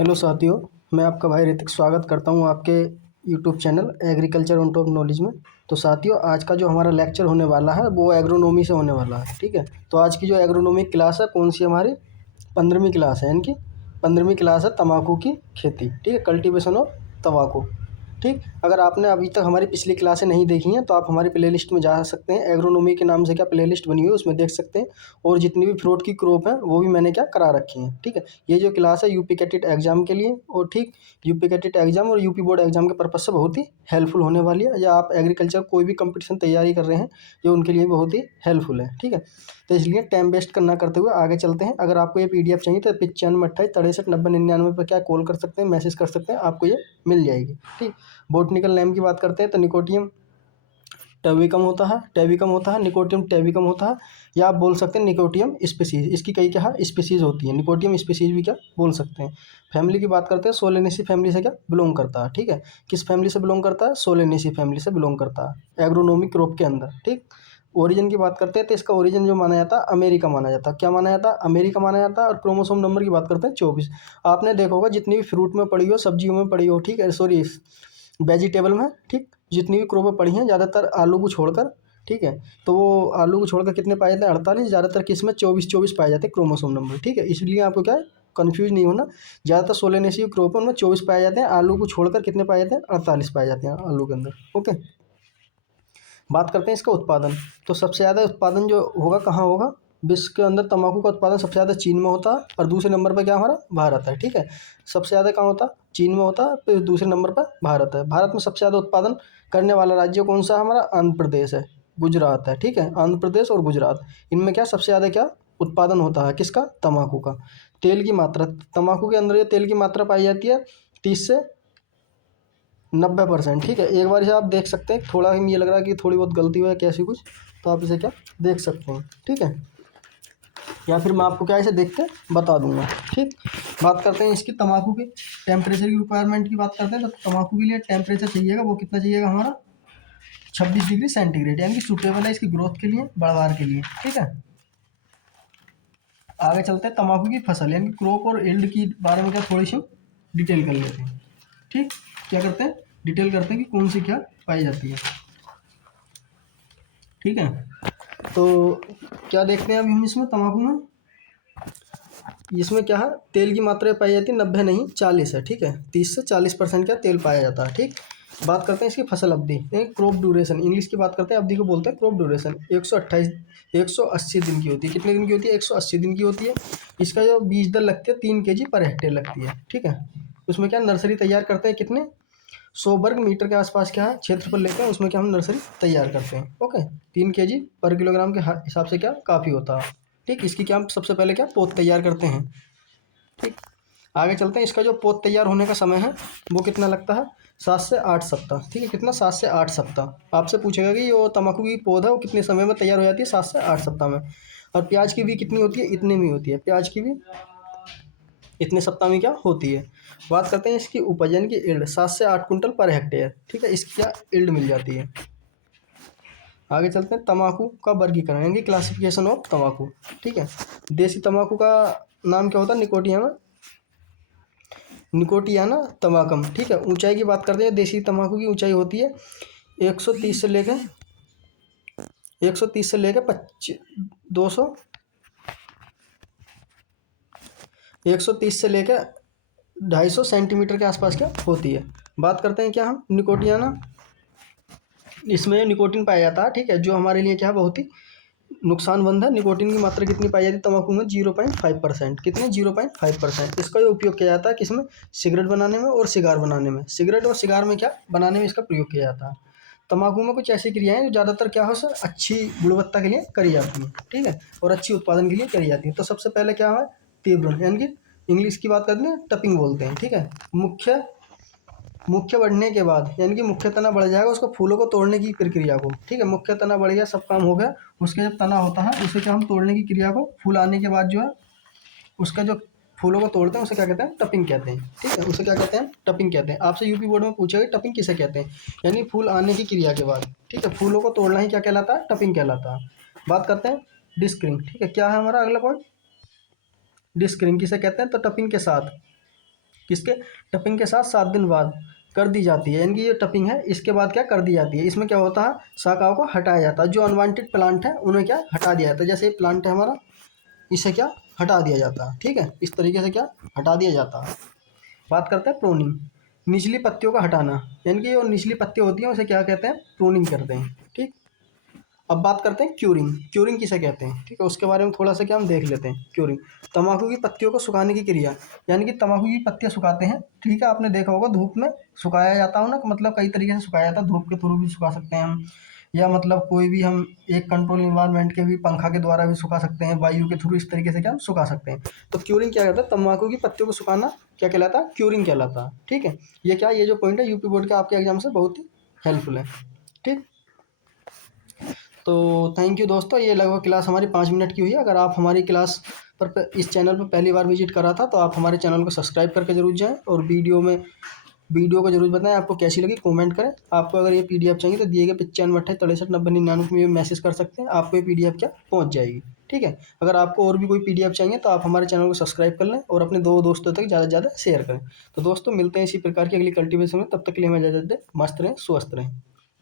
Hello साथियों, मैं आपका भाई ऋतिक स्वागत करता हूं आपके YouTube channel agriculture on top knowledge में। तो साथियों, आज का जो हमारा लेक्चर होने वाला है वो एग्रोनॉमी से होने वाला है। ठीक है, तो आज की जो एग्रोनॉमी क्लास है कौन सी हमारी 15वीं क्लास है। इनकी 15वीं क्लास है तम्बाकू की खेती। ठीक है, कल्टीवेशन ऑफ तम्बाकू। ठीक, अगर आपने अभी तक हमारी पिछली क्लासें नहीं देखी हैं तो आप हमारी प्लेलिस्ट में जा सकते हैं। एग्रोनॉमी के नाम से क्या प्लेलिस्ट बनी हुई है, उसमें देख सकते हैं। और जितनी भी फ्रूट की क्रॉप है वो भी मैंने क्या करा रखी हैं। ठीक है, ये जो क्लास है यूपी कैटेट एग्जाम के लिए, और ठीक यूपी कैटेट एग्जाम और यूपी बोर्ड एग्जाम के पर्पज से बहुत ही हेल्पफुल होने वाली है। या आप एग्रीकल्चर कोई भी कंपटीशन तैयारी कर रहे हैं, ये उनके लिए बहुत ही हेल्पफुल है। ठीक है, तो इसलिए टाइम वेस्ट करना करते हुए आगे चलते हैं। अगर आपको ये पीडीएफ चाहिए तो 9528 63 90 99 पर क्या कॉल कर सकते हैं, मैसेज कर सकते हैं, आपको ये मिल जाएगी। ठीक, बोटनिकल नेम की बात करते हैं तो निकोटियम टैबिकम होता है, निकोटियम टैबिकम होता है, या आप बोल सकते हैं निकोटियम स्पीसीज। इसकी कई क्या है स्पीसीज होती है, निकोटियम स्पीसीज भी क्या बोल सकते हैं। फैमिली की बात करते हैं, सोलेनेसी फैमिली से क्या बिलोंग करता है। ठीक है, किस फैमिली से बिलोंग करता है, सोलेनेसी फैमिली से बिलोंग करता है एग्रोनोमिक क्रॉप के अंदर। ठीक, ओरिजिन की बात करते हैं तो इसका ओरिजिन जो माना जाता है अमेरिका माना जाता है। क्या माना जाता है, अमेरिका माना जाता है। और क्रोमोसोम नंबर की बात करते हैं 24। आपने देखा होगा जितनी भी फ्रूट में पड़ी हो, सब्जियों में पड़ी हो, ठीक है, सॉरी वेजिटेबल में, ठीक, जितनी भी क्रॉपें पड़ी हैं ज़्यादातर आलू को छोड़कर। ठीक है, तो वो आलू को छोड़कर कितने पाए जाते हैं 48, ज़्यादातर किस में 24 पाए जाते हैं क्रोमोसोम नंबर। ठीक है, इसलिए आपको क्या है कन्फ्यूज नहीं होना। ज़्यादातर सोलेनेसी क्रॉप है उनमें 24 पाए जाते हैं, आलू को छोड़कर कितने पाए जाते हैं 48 पाए जाते हैं आलू के अंदर। ओके, बात करते हैं इसका उत्पादन। तो सबसे ज़्यादा उत्पादन जो होगा कहाँ होगा, विश्व के अंदर तंबाकू का उत्पादन सबसे ज़्यादा चीन में होता है, और दूसरे नंबर पर क्या हमारा भारत है। ठीक है, सबसे ज़्यादा कहाँ होता है, चीन में होता है, फिर दूसरे नंबर पर भारत है। भारत में सबसे ज़्यादा उत्पादन करने वाला राज्य कौन सा है हमारा, आंध्र प्रदेश है, गुजरात है। ठीक है, आंध्र प्रदेश और गुजरात, इनमें क्या सबसे ज़्यादा क्या उत्पादन होता है, किसका, तम्बाकू का। तेल की मात्रा, तम्बाकू के अंदर ये तेल की मात्रा पाई जाती है 30 से 90%। ठीक है, एक बार इसे आप देख सकते हैं। थोड़ा ही ये लग रहा है कि थोड़ी बहुत गलती हो है कैसी कुछ, तो आप इसे क्या देख सकते हैं। ठीक है, या फिर मैं आपको क्या इसे देख के बता दूंगा। ठीक, बात करते हैं इसकी तम्बाकू के टेम्परेचर की रिक्वायरमेंट की बात करते हैं। तो तम्बाकू के लिए टेम्परेचर चाहिएगा, वो कितना चाहिएगा हमारा 26 डिग्री सेंटीग्रेड, यानी कि सूटेबल है इसकी ग्रोथ के लिए, बढ़वार के लिए। ठीक है, आगे चलते हैं तम्बाकू की फसल यानी क्रॉप और यील्ड की बारे में क्या थोड़ी सी डिटेल कर लेते हैं। ठीक, क्या करते हैं डिटेल करते हैं कि कौन सी क्या पाई जाती है। ठीक है, तो क्या देखते हैं अभी हम इसमें तम्बाकू में, इसमें क्या है तेल की मात्रा पाई जाती है 90 नहीं 40 है। ठीक है, 30 से 40% का तेल पाया जाता है। ठीक, बात करते हैं इसकी फसल अवधि, क्रॉप ड्यूरेशन, इंग्लिश की बात करते हैं, अवधि को बोलते हैं क्रॉप ड्यूरेशन। 180 दिन की होती है। कितने दिन की होती है, 180 दिन की होती है। इसका जो बीज दर लगती है 3 kg पर हेक्टेयर लगती है। ठीक है, उसमें क्या नर्सरी तैयार करते हैं, कितने 100 वर्ग मीटर के आसपास क्या है क्षेत्रफल लेते हैं, उसमें क्या हम नर्सरी तैयार करते हैं। ओके, 3 kg पर किलोग्राम के हिसाब से क्या काफ़ी होता है। ठीक, इसकी क्या हम सबसे पहले क्या पोत तैयार करते हैं। ठीक, आगे चलते हैं। इसका जो पोत तैयार होने का समय है वो कितना लगता है, 7 से 8 सप्ताह। ठीक है, कितना 7 से 8 सप्ताह। आपसे पूछेगा कि वो तम्बाकू की पौध है वो कितने समय में तैयार हो जाती है, 7 से 8 सप्ताह में। और प्याज की भी कितनी होती है, इतने में होती है, प्याज की भी इतने सप्ताह में क्या होती है। बात करते हैं इसकी उपजन की यील्ड, 7 से 8 कुंटल पर हेक्टेयर। ठीक है, इसकी क्या यील्ड मिल जाती है। आगे चलते हैं तम्बाकू का वर्गीकरण यानी क्लासिफिकेशन ऑफ तम्बाकू। ठीक है, देसी तम्बाकू का नाम क्या होता है, निकोटियाना तम्बाकम। ठीक है, ऊंचाई की बात करते हैं, देसी तम्बाकू की ऊंचाई होती है 130 से लेकर 200 130 से लेकर 250 सेंटीमीटर के आसपास क्या होती है। बात करते हैं क्या हम निकोटियाना, इसमें निकोटिन पाया जाता है। ठीक है, जो हमारे लिए क्या है बहुत ही नुकसानबंद है। निकोटिन की मात्रा कितनी पाई जाती है तम्बाकू में, 0.5%। कितने 0.5%। इसका जो उपयोग किया जाता है किसमें, सिगरेट बनाने में और सिगार बनाने में। सिगरेट और सिगार में क्या बनाने में इसका प्रयोग किया जाता है। तम्बाकू में कुछ ऐसी क्रियाएं जो ज़्यादातर क्या हो सर अच्छी गुणवत्ता के लिए करी जाती हैं। ठीक है, और अच्छी उत्पादन के लिए करी जाती है। तो सबसे पहले क्या है तीव्र, यानी कि इंग्लिश की बात करते हैं टपिंग बोलते हैं। ठीक है, मुख्य बढ़ने के बाद यानी कि मुख्य तना बढ़ जाएगा, उसको फूलों को तोड़ने की प्रक्रिया को। ठीक है, मुख्य तना बढ़ गया, सब काम हो गया। उसके जब तना होता है उसे क्या हम तोड़ने की क्रिया को, फूल आने के बाद जो है उसका जो फूलों को तोड़ते हैं उसे क्या कहते हैं, टपिंग कहते हैं। ठीक है, उसे क्या कहते हैं, टपिंग कहते हैं। आपसे यूपी बोर्ड में पूछेगा टपिंग किसे कहते हैं, यानी फूल आने की क्रिया के बाद। ठीक है, फूलों को तोड़ना ही क्या कहलाता है, टपिंग कहलाता है। बात करते हैं डिस्क्रिंग। ठीक है, क्या है हमारा अगला पॉइंट, डिस्क्रिंग किसे कहते हैं, तो टपिंग के साथ किसके, टपिंग के साथ 7 दिन बाद कर दी जाती है। यानी कि ये टपिंग है, इसके बाद क्या कर दी जाती है। इसमें क्या होता है, शाखाओं को हटाया जाता है, जो अनवांटेड प्लांट है उन्हें क्या हटा दिया जाता है। जैसे ये प्लांट है हमारा, इसे क्या हटा दिया जाता है, ठीक है, इस तरीके से क्या हटा दिया जाता है। बात करते हैं प्रूनिंग, निचली पत्तियों का हटाना, यानी कि जो निचली पत्तियाँ होती हैं उसे क्या कहते हैं, प्रूनिंग करते हैं, ठीक। अब बात करते हैं क्यूरिंग, क्यूरिंग किसे कहते हैं, ठीक है, उसके बारे में थोड़ा सा क्या हम देख लेते हैं। क्यूरिंग, तंबाकू की पत्तियों को सुखाने की क्रिया, यानी कि तंबाकू की पत्तियां सुखाते हैं, ठीक है, आपने देखा होगा धूप में सुखाया जाता हो ना, मतलब कई तरीके से सुखाया जाता है, धूप के थ्रू भी सुखा सकते हैं हम, या मतलब कोई भी हम एक कंट्रोल इन्वायरमेंट के भी पंखा के द्वारा भी सुखा सकते हैं, वायु के थ्रू, इस तरीके से क्या हम सुखा सकते हैं। तो क्यूरिंग क्या कहता है, तंबाकू की पत्तियों को सुखाना क्या कहलाता है, क्यूरिंग कहलाता है, ठीक है। ये क्या, ये जो पॉइंट है यूपी बोर्ड के आपके एग्जाम से बहुत ही हेल्पफुल है, ठीक। तो थैंक यू दोस्तों, ये लगभग क्लास हमारी 5 मिनट की हुई है। अगर आप हमारी क्लास पर इस चैनल पर पहली बार विजिट करा था तो आप हमारे चैनल को सब्सक्राइब करके जरूर जाएं, और वीडियो को जरूर बताएं आपको कैसी लगी, कमेंट करें। आपको अगर ये पीडीएफ चाहिए तो दिए गए 95 28 63 90 99 में मैसेज कर सकते हैं, आपको ये पीडीएफ क्या पहुंच जाएगी, ठीक है। अगर आपको और भी कोई पीडीएफ चाहिए तो आप हमारे चैनल को सब्सक्राइब कर लें और अपने 2 दोस्तों तक ज़्यादा से ज़्यादा शेयर करें। तो दोस्तों मिलते हैं इसी प्रकार की अगली कल्टिवेशन में, तब तक के लिए हमें इजाजत दें। मस्त रहें, स्वस्थ रहें।